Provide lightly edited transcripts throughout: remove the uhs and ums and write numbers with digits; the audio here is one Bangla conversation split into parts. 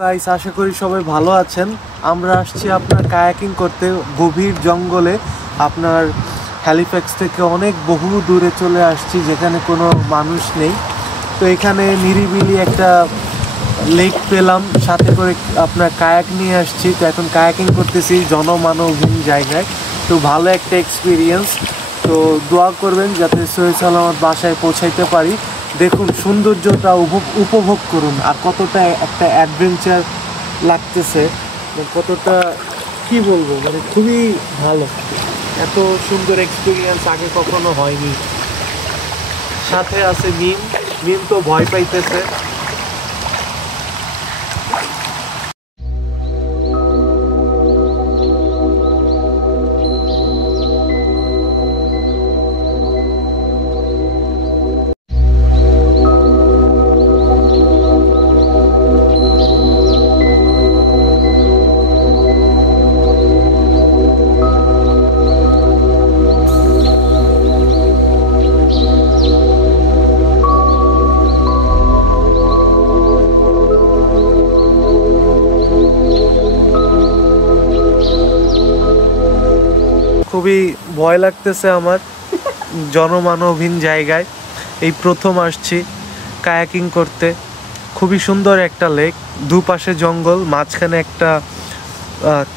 গাইস, আশা করি সবাই ভালো আছেন। আমরা আসছি আপনার কায়াকিং করতে গভীর জঙ্গলে। আপনার হ্যালিফ্যাক্স থেকে অনেক বহু দূরে চলে আসছি, যেখানে কোনো মানুষ নেই। তো এখানে নিরিবিলি একটা লেক পেলাম, সাথে করে আপনার কায়াক নিয়ে আসছি। তো এখন কায়াকিং করতেছি জনমানবহীন জায়গায়। তো ভালো একটা এক্সপিরিয়েন্স। তো দোয়া করবেন যাতে সহি সালামত বাসায় পৌঁছাইতে পারি। দেখুন সৌন্দর্যটা উপভোগ করুন, আর কতটা একটা অ্যাডভেঞ্চার লাগতেছে, কতটা কি বলবো, মানে খুবই ভালো। এত সুন্দর এক্সপিরিয়েন্স আগে কখনো হয়নি। সাথে আছে মিম। মিম তো ভয় পাইতেছে। খুবই ভয় লাগতেছে আমার জনমানবহীন জায়গায়। এই প্রথম আসছি কায়াকিং করতে। খুবই সুন্দর একটা লেক, দুপাশে জঙ্গল, মাঝখানে একটা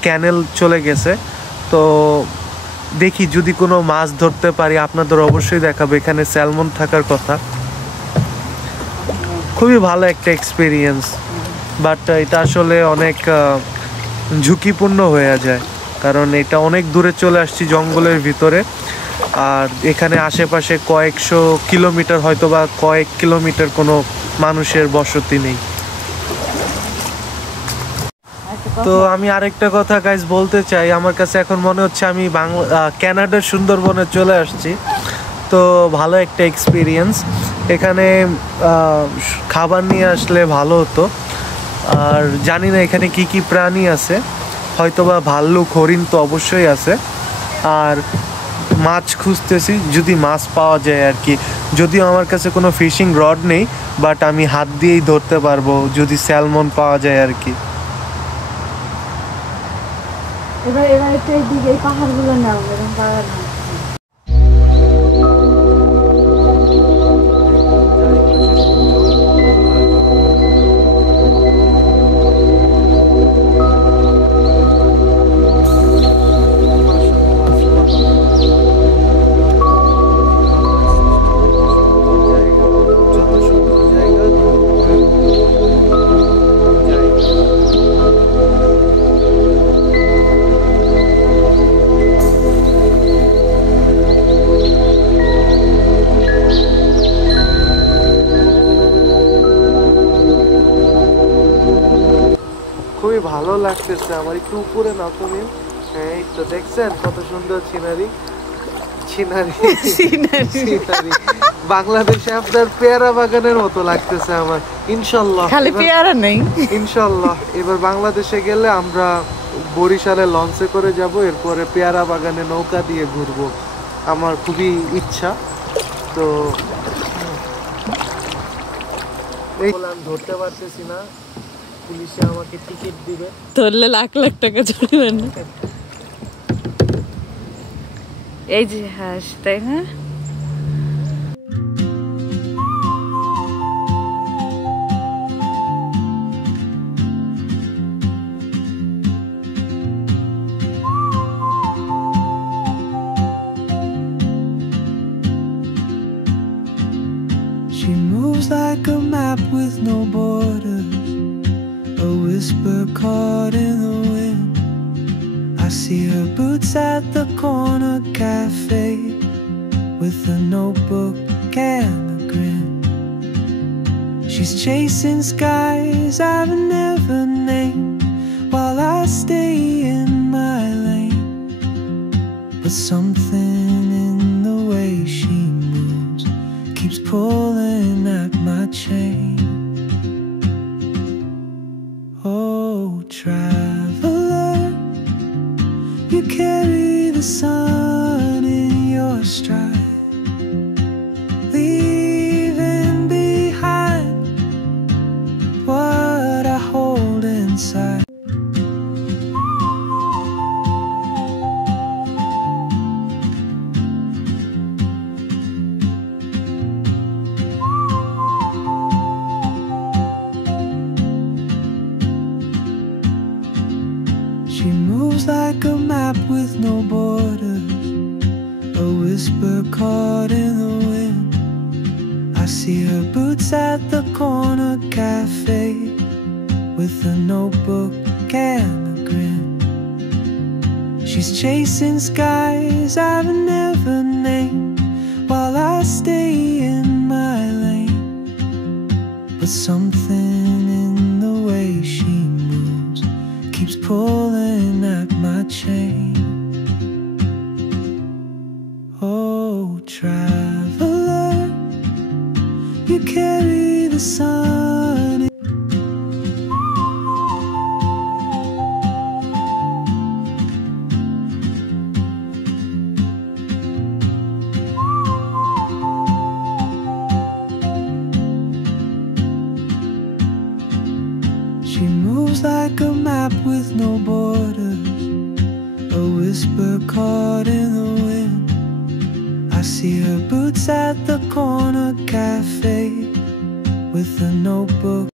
ক্যানেল চলে গেছে। তো দেখি যদি কোনো মাছ ধরতে পারি, আপনাদের অবশ্যই দেখাবো। এখানে স্যালমন থাকার কথা। খুবই ভালো একটা এক্সপিরিয়েন্স, বাট এটা আসলে অনেক ঝুঁকিপূর্ণ হয়ে যায়, কারণ এটা অনেক দূরে চলে আসছি জঙ্গলের ভিতরে। আর এখানে আশেপাশে কয়েকশো কিলোমিটার, হয়তো বা কয়েক কিলোমিটার কোনো মানুষের বসতি নেই। তো আমি আরেকটা কথা গাইজ বলতে চাই, আমার কাছে এখন মনে হচ্ছে আমি কানাডার সুন্দরবনে চলে আসছি। তো ভালো একটা এক্সপিরিয়েন্স। এখানে খাবার নিয়ে আসলে ভালো হতো। আর জানি না এখানে কি কি প্রাণী আছে, হয়তো বা ভাল্লুক, হরিণ তো অবশ্যই আছে। আর মাছ খুঁজতেছি, যদি মাছ পাওয়া যায় আর কি। যদিও আমার কাছে কোনো ফিশিং রড নেই, বাট আমি হাত দিয়েই ধরতে পারবো যদি স্যালমন পাওয়া যায় আর কি। এবার একটু এইদিকে এই পাহাড়গুলো নাও, এরকম পাহাড় না। খুবই ভালো লাগতেছে আমার। একটু উপরে না তুমি, এই তো দেখছেন কত সুন্দর সিনারি। বাংলাদেশে আপনার পেয়ারা বাগানের মতো লাগতেছে আমার। ইনশাল্লাহ, খালি পেয়ারা নেই। ইনশাল্লাহ এবার বাংলাদেশে গেলে আমরা বরিশালে লঞ্চে করে যাব, এরপরে পেয়ারা বাগানে নৌকা দিয়ে ঘুরবো। আমার খুবই ইচ্ছা। তো এই আমি ধরতে পারতেছি না, পুলিশে আমাকে টিকিট দিবে, ধরলে লাখ লাখ টাকা জরিমানা না। এই যে হাঁস, তাই না? She moves like a map with no borders, a whisper caught in the wind. I see her boots at the corner cafe with a notebook and a grin. She's chasing skies I've never named while I stay in my lane. But something in the way she moves keeps pulling at my chain. Oh, traveler, you carry the sun in your stride, leaving behind what I hold inside. She moves like a map with no borders, a whisper caught in the wind. I see her boots at the corner cafe, with a notebook and a grin. She's chasing skies I've never named, while I stay in my lane. But something in the way she moves keeps pulling at my chain. Oh, traveler, you carry the sun. She moves like a map with no borders, a whisper caught in the wind. I see her boots at the corner cafe, with a notebook